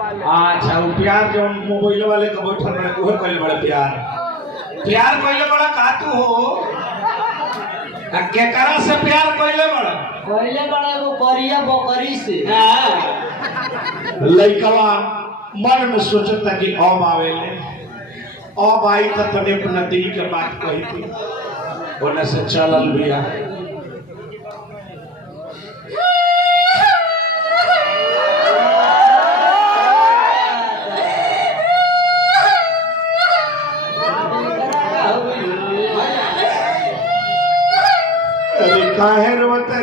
अच्छा वो प्यार जो मोबाइल वाले का बैठल बड़े उहे कइले बड़े प्यार प्यार कइले बड़ा का तू हो केकरा से प्यार कइले बड़ा वो करिया बकरी से। लइकवा मन में सोचता कि अब आवेले अब आई त तने अपना दिल के बात कही थी ओने से चलल बिया काहे रोते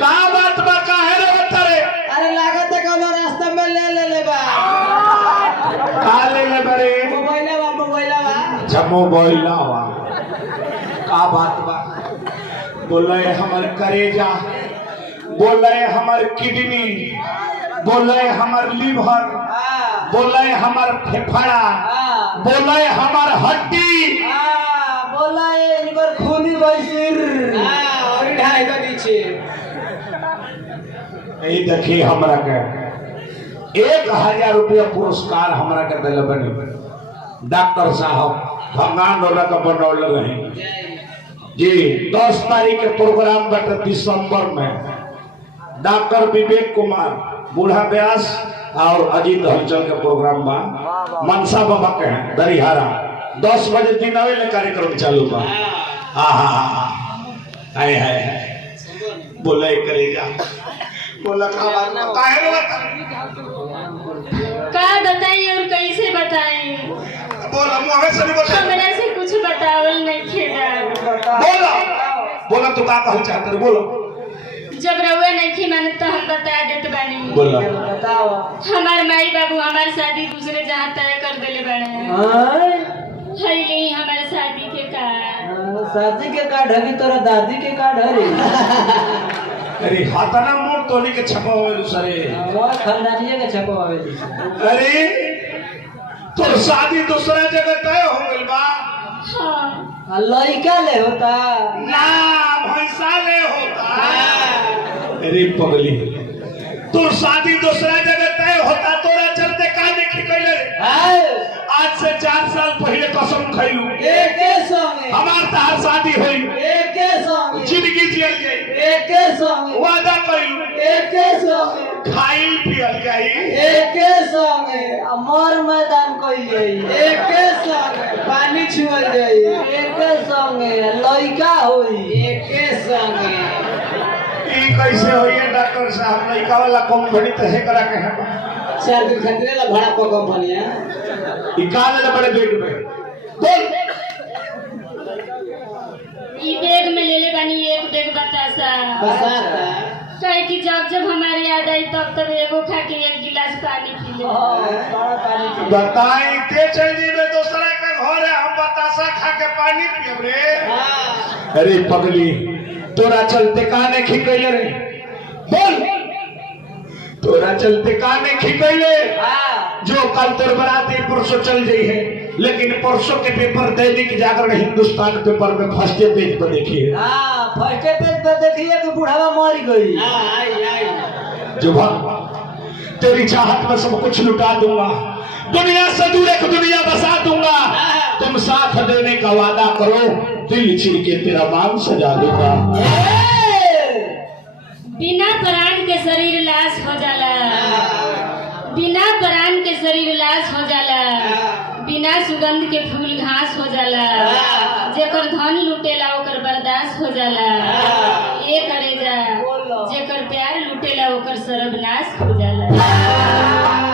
का बात बा काहे रोते रे अरे लागत है कोनो रास्ता में ले बा का ले बरे मोबाइलवा अच्छा मोबाइलवा का बात बा बोले हमर करेजा बोले हमर किडनी बोले हमर लीवर बोले हमर फेफड़ा बोले हमर हड्डी बोला इनकर खूनी बसिर और ढाई का नीचे यही देखिए हमरा के 1000 रुपया पुरस्कार हमरा के दिले बनी डॉक्टर साहब भगवान वाला का बनौल रहे जी 10 तारीख के प्रोग्राम बटे दिसंबर में डॉक्टर विवेक कुमार बूढ़ा व्यास और अजीत हलचल के प्रोग्राम बा मनसा बाबा के हैं दरिहारा 10 बजे दिन आवे कार्यक्रम चालू बा हाय हाय बोले करेगा बोला काहे रे बता का बताई और कैसे बताई बोला मुंह से नहीं बता हमरा से कुछ बतावल नहीं खेदा बोला बोला तू का कहल चाहत रे बोलो जब रउआ नहीं माने तो हम बता देत बानी बोला बताओ हमार माई बाबू हमार शादी दूसरे जहां तय कर देले बड़े हां हईले हमारे शादी के कार्ड शादी के कार्ड है तोरा दादी के कार्ड है अरे हाथना मोड़ तोली के छपावे दूसरे वो खानदानिये के छपावे अरे तो शादी दूसरा जगह तय हो गइल बा हां लइका ले होता ना भैंसा ले होता अरे पगली तो शादी दूसरा जगह तय होता तोरा चलते का देखी कइले आज से 4 साल पहले कसम खइलू एके संगे हमार तार शादी होई एके संगे जिंदगी जियल जाई एके संगे वादा कइलू एके संगे खाई पियल जाई एके संगे अमर मैदान कइल जाई एके संगे पानी छुअल जाई एके संगे लइका होई एके संगे ई कैसे होई डॉक्टर साहब लइका वाला कंपनी तो है करा के है सर दिन खतरे ला भाड़ा पर कंपनी है ई काल ले बड़े बेड में बोल ई बैग में ले ले बानी एक बैग बतासा बसाता कहे कि जब जब हमारी याद आई तब तब एगो खा के एक गिलास पानी पी ले बड़ा पानी पी बताई ते चल जीवे दूसरा के घर है हम बतासा खा के पानी पियब रे अरे पगली तोरा चलते काने खिकइले रे बोल तोरा चलते काने खिकइले जो कल तोर बराती परसों चल जाई है लेकिन परसों के पेपर दैनिक जागरण हिंदुस्तान पेपर में फर्स्ट पेज पर देखिए हां फर्स्ट पेज पर देखिए कि बुढ़ावा मर गई आई जो तेरी चाहत में सब कुछ लुटा दूंगा दुनिया से दूर एक दुनिया बसा दूंगा तुम साथ देने का वादा करो दिल चीर के तेरा मांग सजा दूंगा बिना प्राण के शरीर लाश हो जाला बिना प्राण के शरीर लाश हो जाला बिना सुगंध के फूल घास हो जाला जेकर धन लुटेला ओकर बर्दाश्त हो जाला ये करेजा जेकर प्यार लुटेला ओकर सर्वनाश हो जाला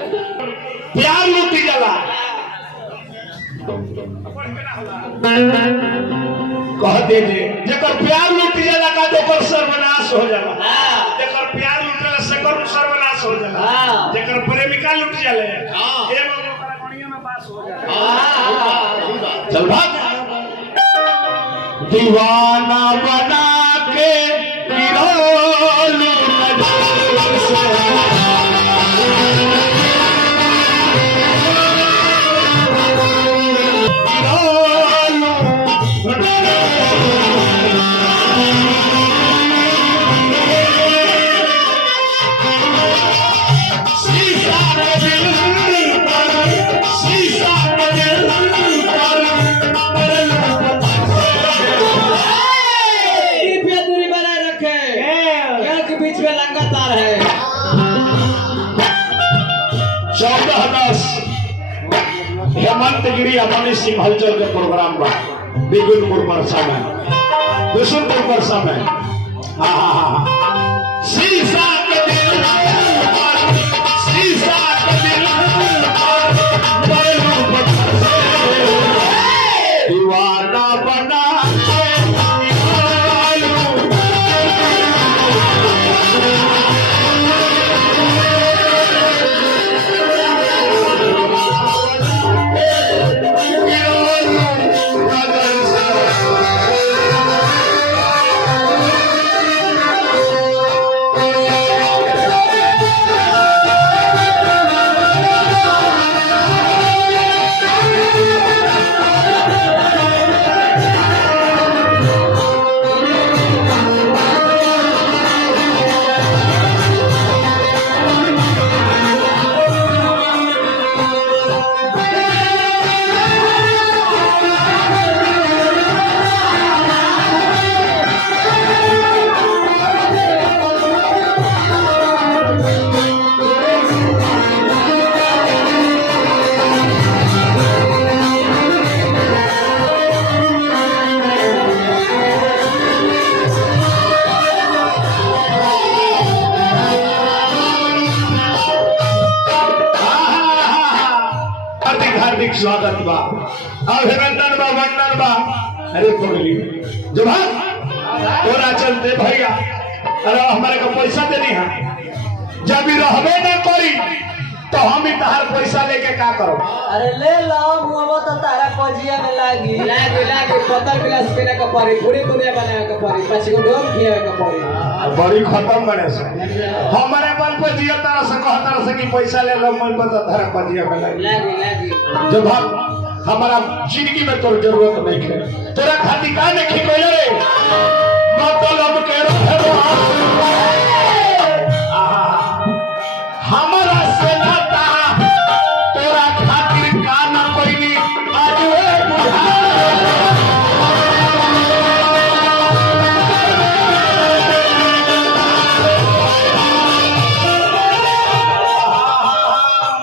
प्यार लुटी जाला कह दे जेकर प्यार लुट जाला का ओकर सर्वनाश हो जाला जेकर प्यार लुटला से कर सर्वनाश हो जाला जेकर प्रेमिका लुट जाले ए ओकरा कणिया में पास हो जाला चल भाग दीवाना बना के गिरोलू नजर से हेमंत गिरी अमनी सिंह हलचल के प्रोग्राम बा बिगुलपुर परसा में बिशुनपुर परसा में। शीशा के दिल शीशा के दिल दीवाना बना हार्दिक स्वागत बा अभिनंदन बा वंदन बा। अरे पगली जो तोरा चलते भैया अरे हमारे को पैसा देनी है जब भी रहबे ना करी तो हम ही तहार पैसा लेके का करो। अरे ले लो मुआवा तो तारा कजिया में लागी पत्थर गिलास पीने का पड़ी पूरी दुनिया बनावे का पड़ी 5 गो डोम खियावे का पड़ी बड़ी खत्म बने से हमारे बल पे जिया तरह से कह तरह से कि पैसा ले लो मैं पता धर कजिया में लागी जब हमारा जिंदगी में तो जरूरत नहीं है तेरा खाती का नहीं कोई रे मतलब के हमारा से नाता तोरा खातिर का न कोई आज वे बुझा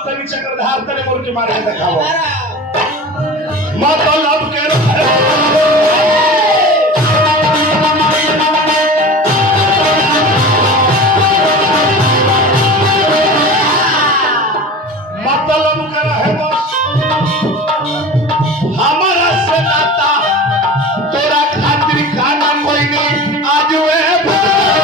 तनी चक्रधार तने मुर्गी मारे के दिखाओ मतलब के हमारा से नाता तोरा खातिर खाना कोई नहीं आज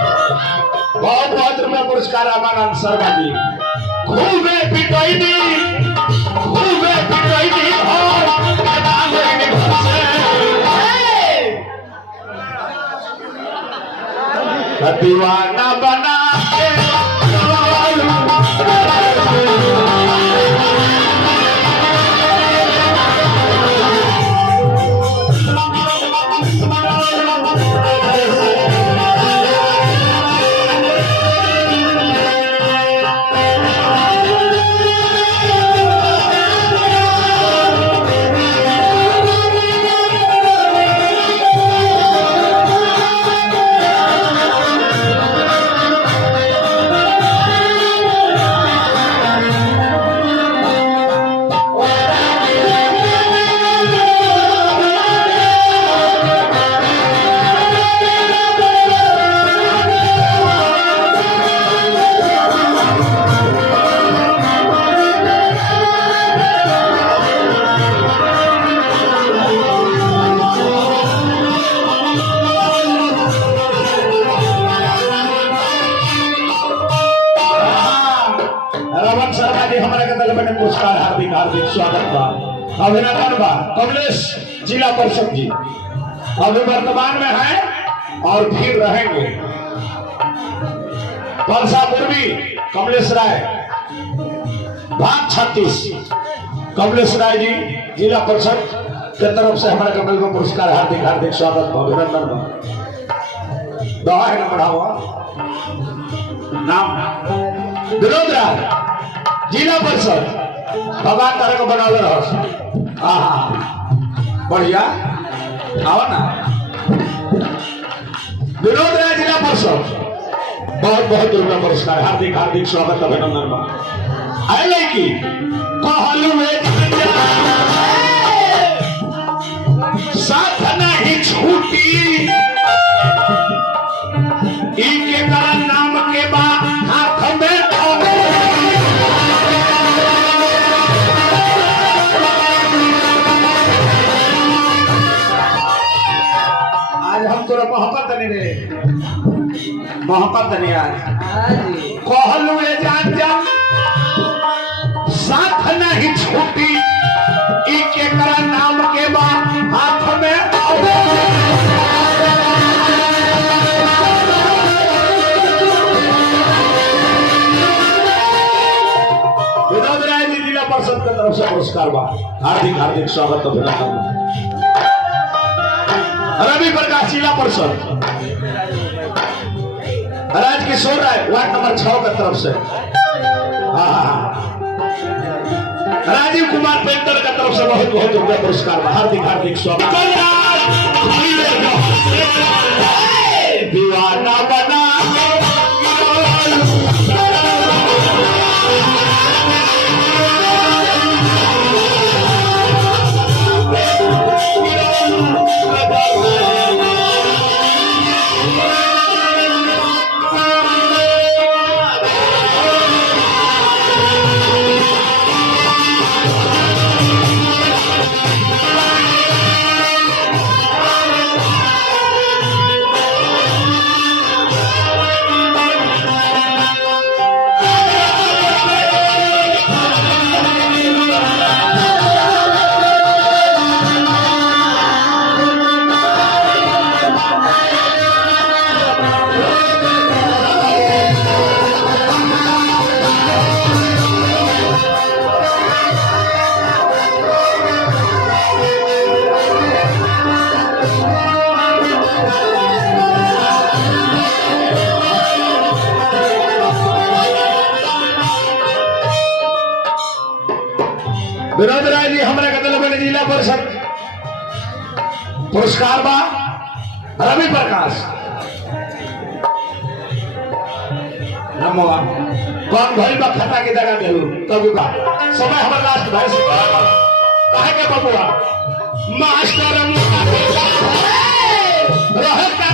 बहुत बहुत रुपया पुरस्कार रामानंद शर्मा जी खूबे पिटाई दी दीवाना बना पुरस्कार हार्दिक हार्दिक स्वागत बा अभिनंदन बा। कमलेश जिला परिषद जी अभी वर्तमान में है और फिर रहेंगे। परसा पूर्वी कमलेश राय भाग 36 कमलेश राय जी जिला परिषद के तरफ से हमारे कमल को पुरस्कार हार्दिक हार्दिक स्वागत बा अभिनंदन बा। दवा है ना बढ़ावा नाम विनोद राय जिला परिषद भगवान तारे को बना रहो। बढ़िया आओ ना विनोद राय परिषद बहुत बहुत रुपया पुरस्कार हार्दिक हार्दिक स्वागत अभिनंदन बा आए की कहलू साथ नहीं छूटी इनके कारण नाम के बाद हाथ में आज हम तोरा मोहब्बत नहीं रे मोहब्बत नहीं आज कहलू जान जा साथ नहीं छूटी इनके कारण नाम के बाद हाथ में विनोद राय जी जिला परिषद की तरफ से पुरस्कार बा हार्दिक हार्दिक स्वागत अभिनंदन रवि प्रकाश जिला परिषद राज किशोर राय वार्ड नंबर 6 की तरफ से राजीव कुमार पेंटर की तरफ से बहुत बहुत रुपया पुरस्कार हार्दिक हार्दिक स्वागत दीवाना बना विनोद राय जी हमारे कदल में जिला परिषद पुरस्कार बा रवि प्रकाश नमोवा कौन भाई बा खाता की जगह दे तब का समय हमारे लास्ट भाई से कहे के बबुआ मास्टर रहे का